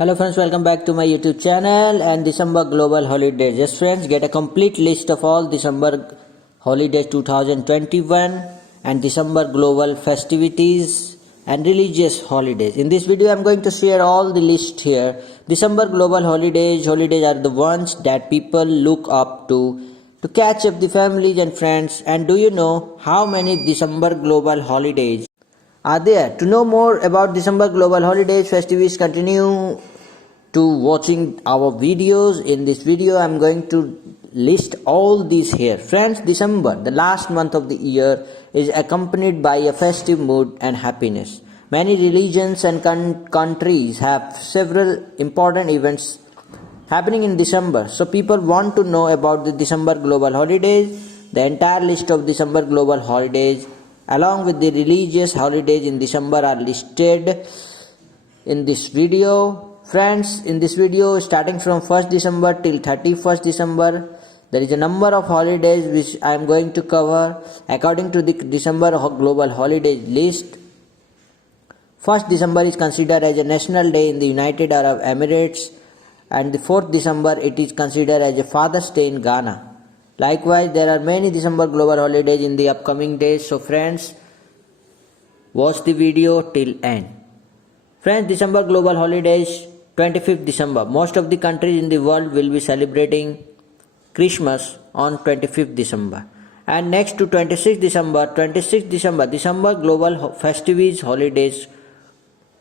Hello friends, welcome back to my YouTube channel and December global holidays. Yes friends, get a complete list of all December holidays 2021 and December global festivities and religious holidays. In this video I'm going to share all the list here. December global holidays are the ones that people look up to catch up the families and friends. And do you know how many December global holidays are there? To know more about December global holidays festivities, continue to watching our videos. In this video I'm going to list all these here. Friends, December, the last month of the year, is accompanied by a festive mood and happiness. Many religions and countries have several important events happening in December, so people want to know about the December global holidays. The entire list of December global holidays along with the religious holidays in December are listed in this video. Friends, in this video, starting from 1st December till 31st December, there is a number of holidays which I am going to cover according to the December global holidays list. 1st December is considered as a national day in the United Arab Emirates, and the 4th December it is considered as a Father's Day in Ghana. Likewise, there are many December global holidays in the upcoming days, so friends, watch the video till end. Friends, December global holidays, 25th December. Most of the countries in the world will be celebrating Christmas on 25th December. And next to 26th December, December global festivities holidays,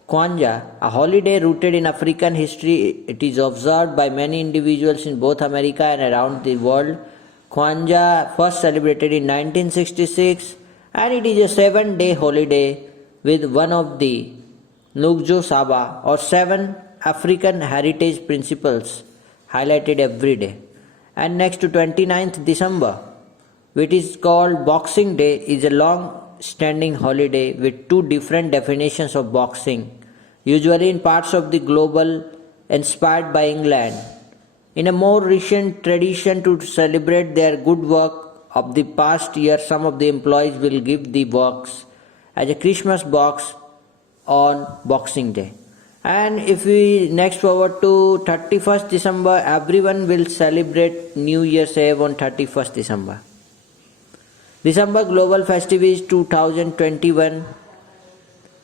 Kwanzaa, a holiday rooted in African history. It is observed by many individuals in both America and around the world. Kwanzaa first celebrated in 1966 and it is a 7-day holiday with one of the Nugjo Saba or 7 African heritage principles highlighted every day. And next to 29th December, which is called Boxing Day, is a long-standing holiday with two different definitions of boxing, usually in parts of the global inspired by England. In a more recent tradition to celebrate their good work of the past year, some of the employees will give the box as a Christmas box on Boxing Day. And if we next forward to 31st December, everyone will celebrate New Year's Eve on 31st December. December global festivities 2021,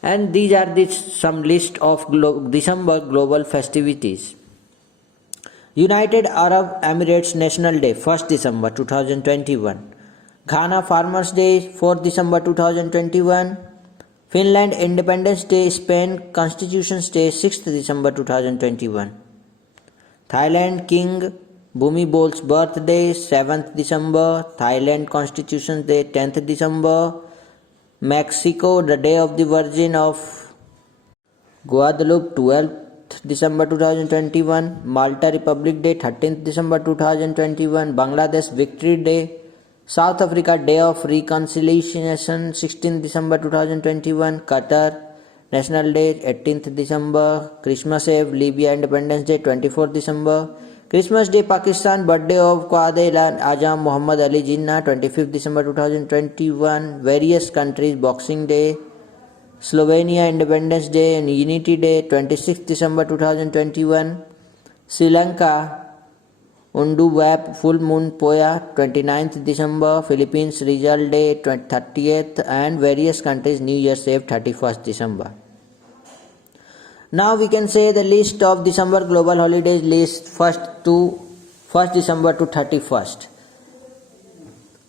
and these are some list of December global festivities. United Arab Emirates National Day, 1st December 2021. Ghana Farmers Day, 4th December 2021. Finland Independence Day, Spain Constitution's Day, 6th December 2021. Thailand King Bhumibol's birthday, 7th December. Thailand Constitution's Day, 10th December. Mexico, the Day of the Virgin of Guadalupe, 12th December 2021. Malta Republic Day, 13th December 2021. Bangladesh Victory Day. South Africa Day of Reconciliation, 16th December 2021. Qatar National Day, 18th December. Christmas Eve, Libya Independence Day, 24th December. Christmas Day, Pakistan, birthday of Quaid-e-Azam Muhammad Ali Jinnah, 25th December 2021. Various countries Boxing Day. Slovenia Independence Day and Unity Day, 26th December 2021. Sri Lanka Undu Wap Full Moon Poya, 29th December. Philippines Rizal Day, 30th, and various countries New Year's Eve, 31st December. Now we can say the list of December global holidays list 1st December to 31st.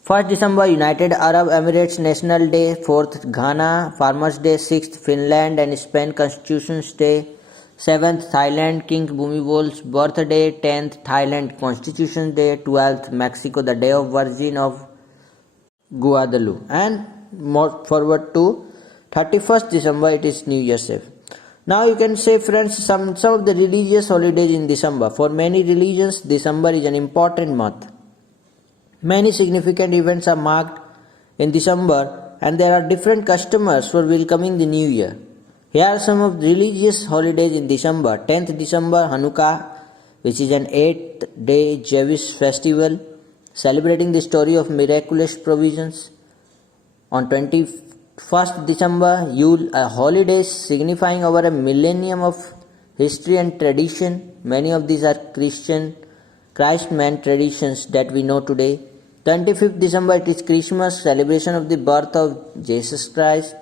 1st December, United Arab Emirates National Day. 4th, Ghana Farmers Day. 6th, Finland and Spain Constitution's Day. 7th, Thailand King Bhumibol's birthday. 10th, Thailand Constitution Day. 12th, Mexico, the Day of Virgin of Guadalupe. And more forward to 31st December, it is New Year's Eve. Now you can say, friends, some of the religious holidays in December. For many religions, December is an important month. Many significant events are marked in December and there are different customs for welcoming the new year. Here are some of the religious holidays in December. 10th December, Hanukkah, which is an 8-day Jewish festival celebrating the story of miraculous provisions. On 21st December, Yule, a holiday signifying over a millennium of history and tradition. Many of these are Christman traditions that we know today. 25th December, it is Christmas, celebration of the birth of Jesus Christ.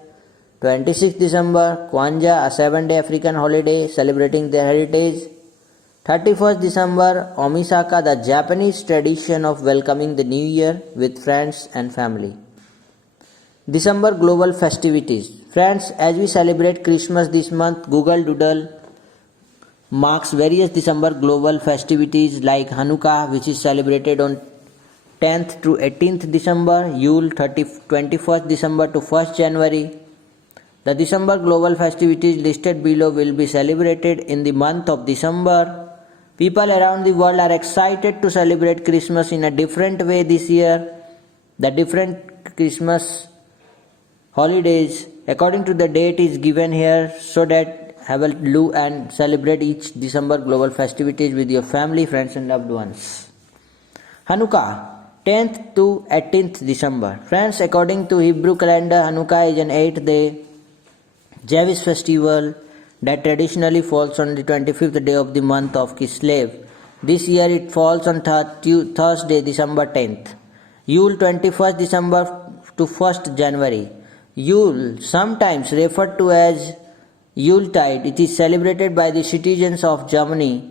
26th December, Kwanzaa, a 7-day African holiday celebrating their heritage. 31st December, Omisaka, the Japanese tradition of welcoming the new year with friends and family. December global festivities. Friends, as we celebrate Christmas this month, Google Doodle marks various December global festivities like Hanukkah, which is celebrated on 10th to 18th December, Yule 21st December to 1st January. The December global festivities listed below will be celebrated in the month of December. People around the world are excited to celebrate Christmas in a different way this year. The different Christmas holidays according to the date is given here, so that have a look and celebrate each December global festivities with your family, friends and loved ones. Hanukkah, 10th to 18th December. Friends, according to Hebrew calendar, Hanukkah is an 8-day Jewish festival that traditionally falls on the 25th day of the month of Kislev. This year it falls on Thursday, December 10th. Yule, 21st December to 1st January. Yule, sometimes referred to as Yuletide, it is celebrated by the citizens of Germany,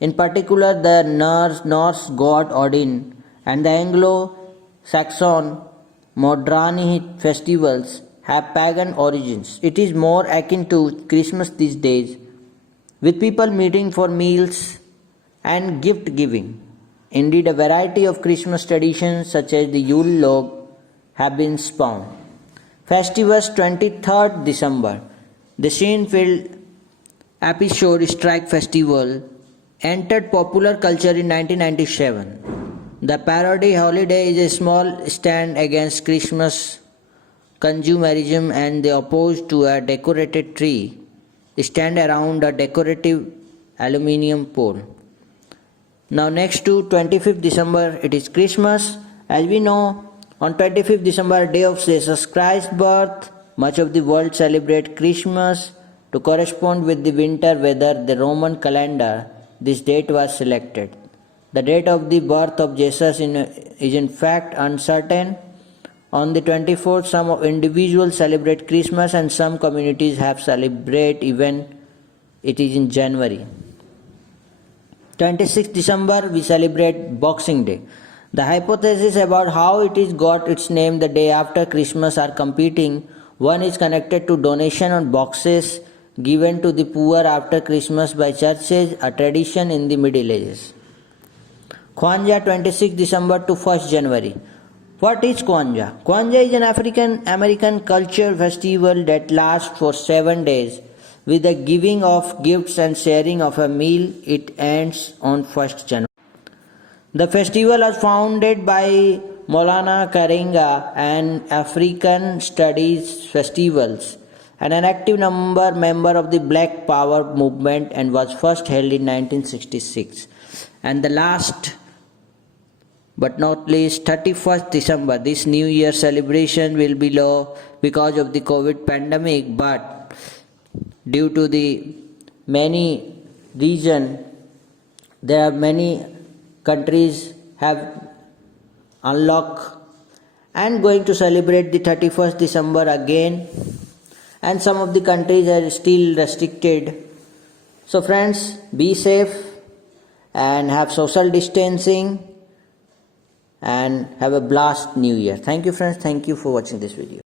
in particular the Norse god Odin, and the Anglo-Saxon Modernist festivals have pagan origins. It is more akin to Christmas these days, with people meeting for meals and gift giving. Indeed, a variety of Christmas traditions such as the Yule log have been spawned. Festivus, 23rd December. The Seinfeld episode Strike Festival entered popular culture in 1997. The parody holiday is a small stand against Christmas consumerism and they opposed to a decorated tree stand around a decorative aluminium pole. Now next to 25th December, it is Christmas. As we know, on 25th December, day of Jesus Christ's birth, much of the world celebrate Christmas to correspond with the winter weather. The Roman calendar, this date was selected. The date of the birth of Jesus is in fact uncertain. On the 24th, some individuals celebrate Christmas and some communities have celebrate even it is in January. 26th December, we celebrate Boxing Day. The hypothesis about how it is got its name the day after Christmas are competing. One is connected to donation on boxes given to the poor after Christmas by churches, a tradition in the Middle Ages. Kwanzaa, 26th December to 1st January. What is Kwanzaa? Kwanzaa is an African American culture festival that lasts for 7 days. With the giving of gifts and sharing of a meal, it ends on 1st January. The festival was founded by Maulana Karenga and African Studies Festivals, and an active member of the Black Power movement, and was first held in 1966. And the last but not least, 31st December, this New Year celebration will be low because of the COVID pandemic, but due to the many regions, there are many countries have unlocked and going to celebrate the 31st December again, and some of the countries are still restricted. So friends, be safe and have social distancing and have a blast New Year. Thank you friends. Thank you for watching this video.